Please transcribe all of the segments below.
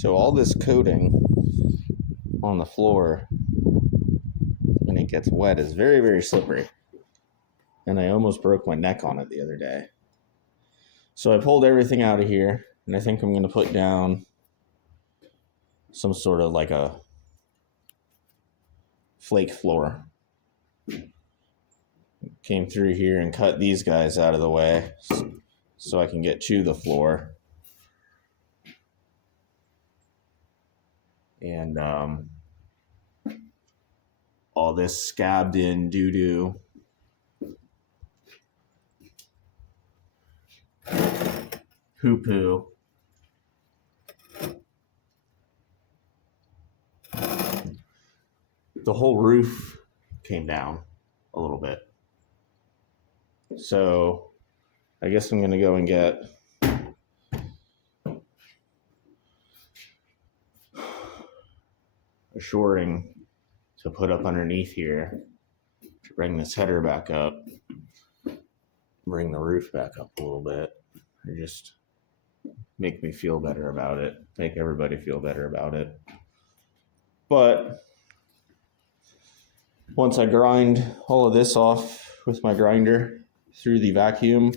So all this coating on the floor when it gets wet is very, very slippery. And I almost broke my neck on it the other day. So I pulled everything out of here, and I think I'm going to put down some sort of like a flake floor. Came through here and cut these guys out of the way so I can get to the floor. And all this scabbed in doo-doo poo-poo the whole roof came down a little bit. So I guess I'm going to go and get a shoring to put up underneath here to bring this header back up, bring the roof back up a little bit, and just make me feel better about it, make everybody feel better about it. But once I grind all of this off with my grinder through the vacuum,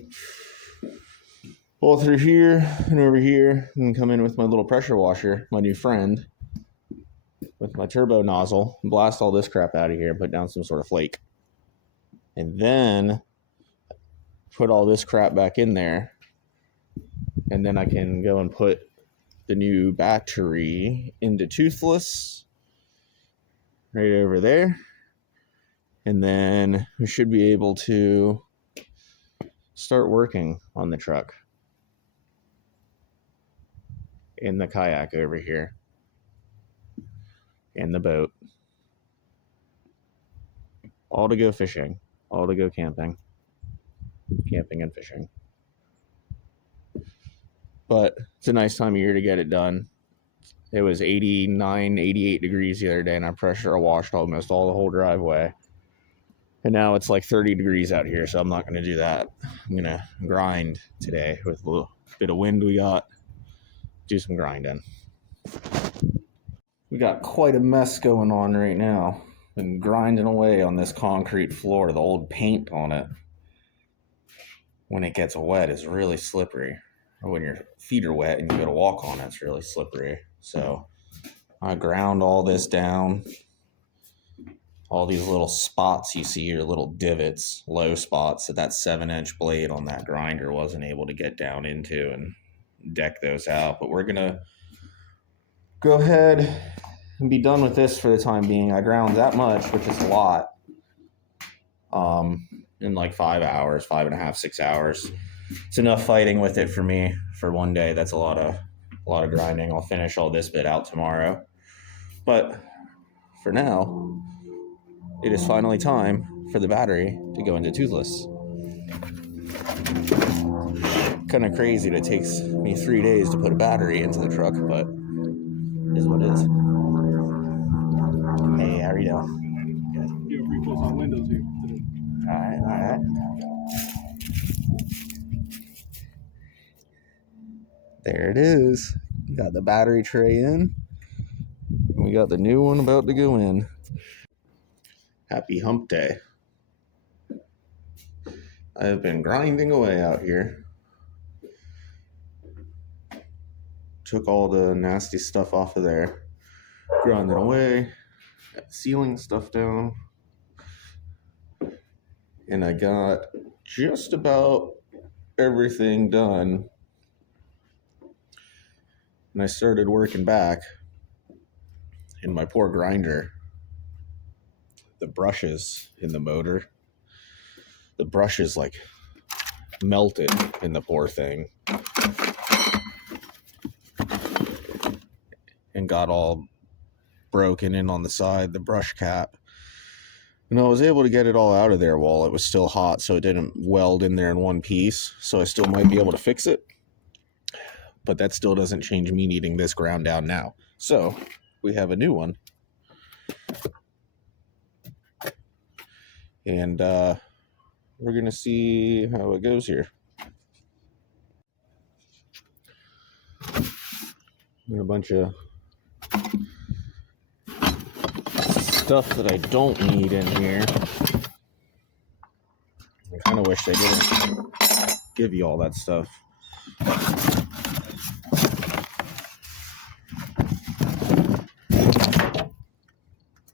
all through here and over here, and come in with my little pressure washer, my new friend, with my turbo nozzle, and blast all this crap out of here and put down some sort of flake. And then put all this crap back in there. And then I can go and put the new battery into Toothless right over there. And then we should be able to start working on the truck in the kayak over here and the boat, all to go fishing, all to go camping and fishing. But it's a nice time of year to get it done. It was 89, 88 degrees the other day, and I pressure washed almost all the whole driveway. And now it's like 30 degrees out here, so I'm not going to do that. I'm going to grind today with a little bit of wind we got. Do some grinding. We got quite a mess going on right now. Been grinding away on this concrete floor. The old paint on it, when it gets wet, is really slippery. Or when your feet are wet and you go to walk on it, it's really slippery. So I ground all this down. All these little spots you see here, little divots, low spots that 7-inch blade on that grinder wasn't able to get down into, and deck those out. But we're gonna go ahead and be done with this for the time being. I ground that much, which is a lot, in like 5 hours, 5.5, 6 hours. It's enough fighting with it for me for one day. That's a lot of grinding. I'll finish all this bit out tomorrow. But for now, it is finally time for the battery to go into Toothless. Kind of crazy that it takes me 3 days to put a battery into the truck, but it is what it is. Hey, how are you doing? Good. You're pretty close on the windows here today. All right. There it is. Got the battery tray in. And we got the new one about to go in. Happy hump day. I have been grinding away out here. Took all the nasty stuff off of there. Grinding away. Got the ceiling stuff down. And I got just about everything done. And I started working back. And my poor grinder, the brushes in the motor, the brushes like melted in the poor thing and got all broken in on the side, the brush cap. And I was able to get it all out of there while it was still hot, so it didn't weld in there in one piece. So I still might be able to fix it, but that still doesn't change me needing this ground down now. So we have a new one. And we're going to see how it goes here. And a bunch of stuff that I don't need in here. I kind of wish they didn't give you all that stuff.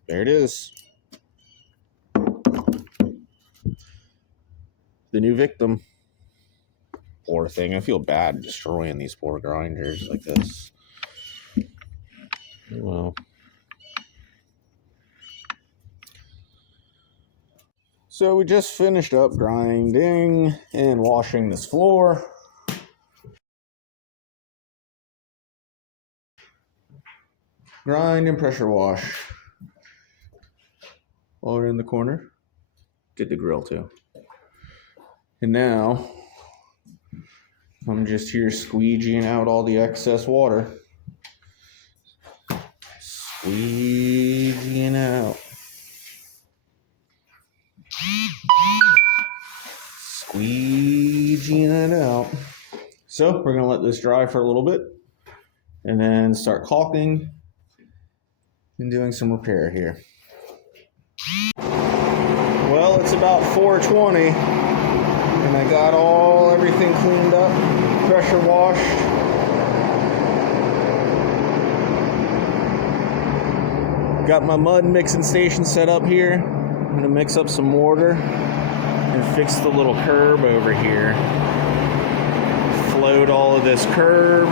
There it is. The new victim. Poor thing. I feel bad destroying these poor grinders like this. Well. So we just finished up grinding and washing this floor. Grind and pressure wash. All in the corner. Did the grill too. And now I'm just here squeegeeing out all the excess water. Squeegeeing out. Squeegeeing it out. So we're going to let this dry for a little bit and then start caulking and doing some repair here. Well, it's about 4:20 and I got everything cleaned up, pressure washed. Got my mud mixing station set up here. I'm going to mix up some mortar and fix the little curb over here. Float all of this curb,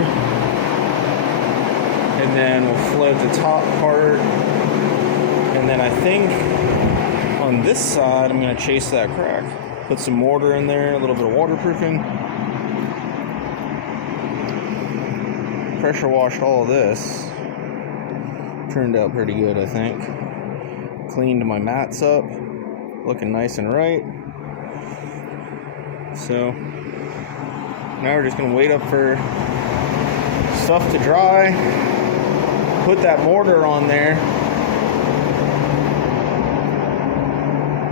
and then we'll float the top part. And then I think on this side, I'm going to chase that crack. Put some mortar in there, a little bit of waterproofing. Pressure washed all of this. Turned out pretty good, I think. Cleaned my mats up, looking nice and right. So now we're just gonna wait up for stuff to dry, put that mortar on there,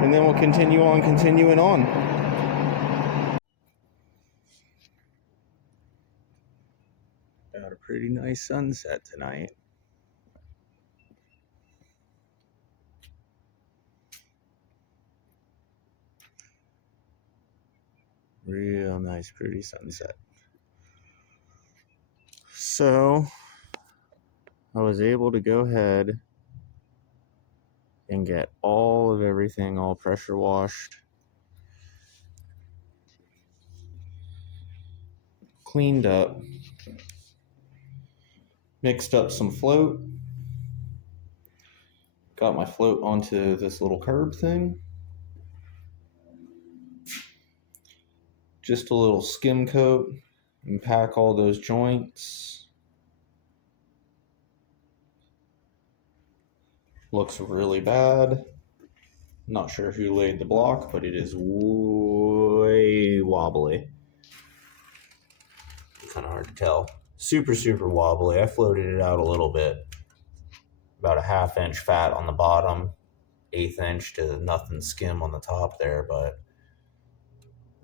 and then we'll continuing on. Got a pretty nice sunset tonight. Real nice, pretty sunset. So I was able to go ahead and get all of everything all pressure washed, cleaned up, mixed up some float, got my float onto this little curb thing. Just a little skim coat and pack all those joints. Looks really bad. Not sure who laid the block, but it is way wobbly. Kind of hard to tell. Super, super wobbly. I floated it out a little bit. About a 1/2 inch fat on the bottom, 1/8 inch to nothing skim on the top there, but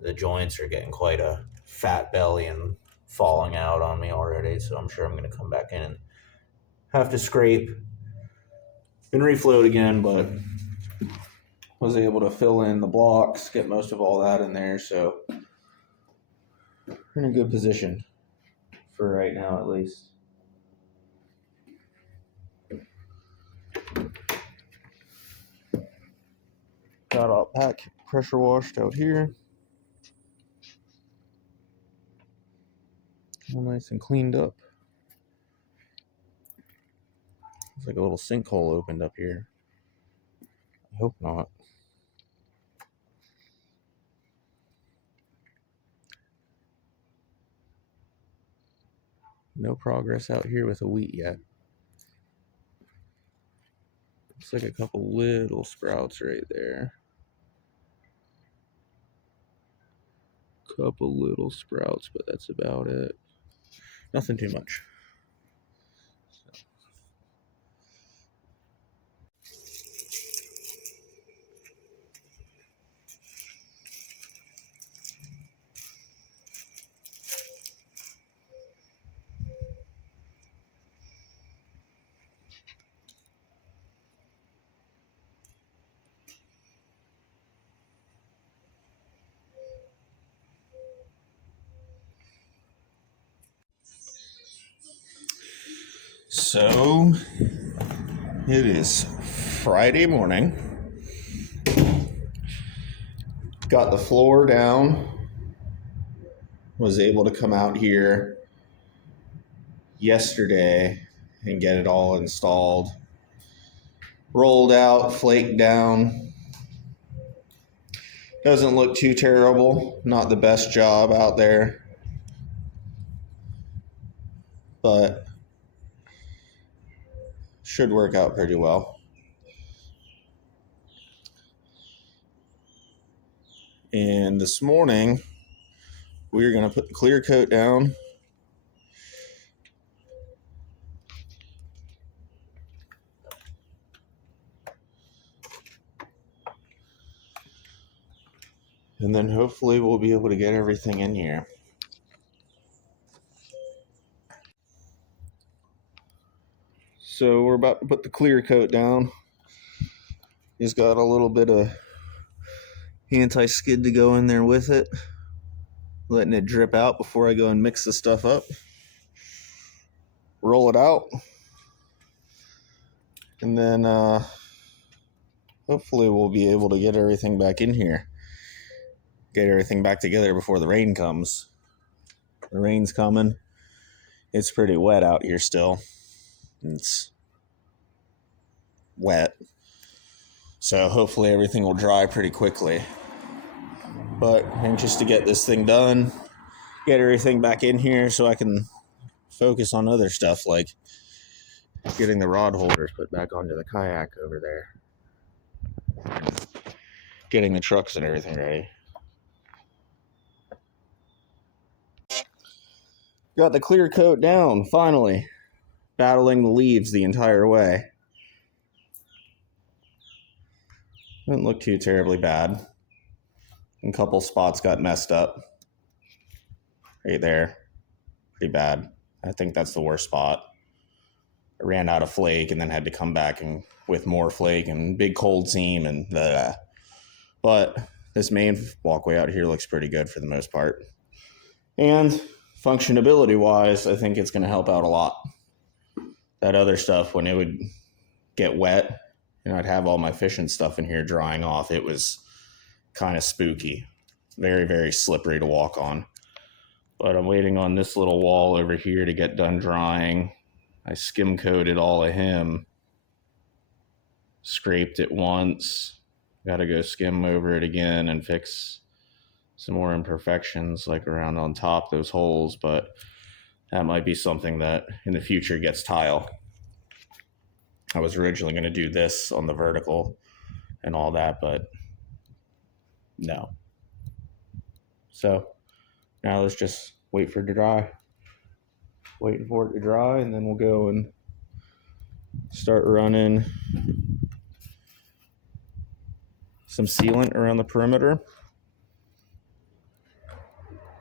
the joints are getting quite a fat belly and falling out on me already, so I'm sure I'm going to come back in and have to scrape and refloat again, but was able to fill in the blocks, get most of all that in there, so we're in a good position for right now at least. Got all pack pressure washed out here. All nice and cleaned up. Looks like a little sinkhole opened up here. I hope not. No progress out here with a wheat yet. Looks like a couple little sprouts right there. Couple little sprouts, but that's about it. Nothing too much. So it is Friday morning. Got the floor down. Was able to come out here yesterday and get it all installed. Rolled out, flaked down. Doesn't look too terrible. Not the best job out there, but should work out pretty well. And this morning, we're going to put the clear coat down. And then hopefully we'll be able to get everything in here. So we're about to put the clear coat down. He's got a little bit of anti-skid to go in there with it. Letting it drip out before I go and mix the stuff up. Roll it out. And then hopefully we'll be able to get everything back in here. Get everything back together before the rain comes. The rain's coming. It's pretty wet out here still. It's wet. So hopefully everything will dry pretty quickly. But anxious to get this thing done. Get everything back in here so I can focus on other stuff like getting the rod holders put back onto the kayak over there. Getting the trucks and everything ready. Got the clear coat down, finally. Battling the leaves the entire way. Didn't look too terribly bad. A couple spots got messed up. Right there. Pretty bad. I think that's the worst spot. I ran out of flake and then had to come back and with more flake and big cold seam and blah. But this main walkway out here looks pretty good for the most part. And functionability wise, I think it's going to help out a lot. That other stuff, when it would get wet and I'd have all my fishing stuff in here drying off, it was kind of spooky. Very, very slippery to walk on. But I'm waiting on this little wall over here to get done drying. I skim coated all of him. Scraped it once. Got to go skim over it again and fix some more imperfections like around on top those holes, but that might be something that in the future gets tile. I was originally going to do this on the vertical and all that, but no. So now let's just wait for it to dry. Waiting for it to dry, and then we'll go and start running some sealant around the perimeter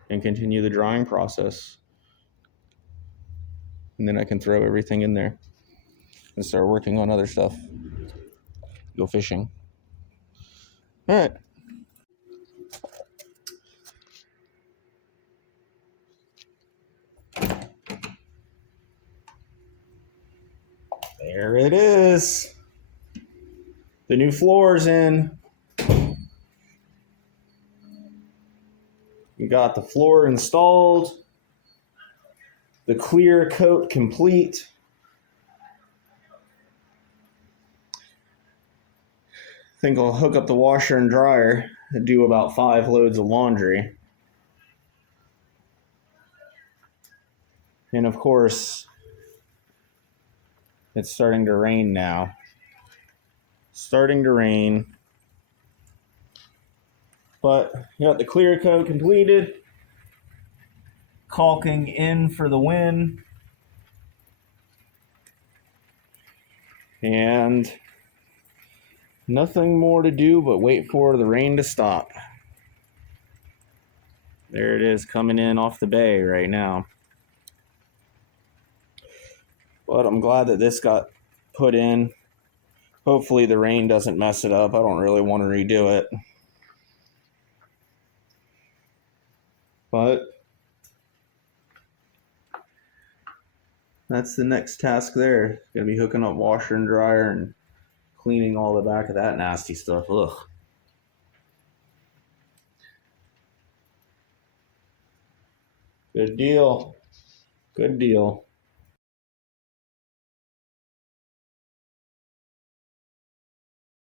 and continue the drying process. And then I can throw everything in there and start working on other stuff. Go fishing. All right. There it is. The new floor's in. We got the floor installed. The clear coat complete. I think I'll hook up the washer and dryer and do about 5 loads of laundry. And of course, it's starting to rain now. Starting to rain. But you got the clear coat completed. Caulking in for the win. And nothing more to do but wait for the rain to stop. There it is coming in off the bay right now. But I'm glad that this got put in. Hopefully the rain doesn't mess it up. I don't really want to redo it. But that's the next task there. Gonna be hooking up washer and dryer and cleaning all the back of that nasty stuff. Ugh. Good deal. Good deal.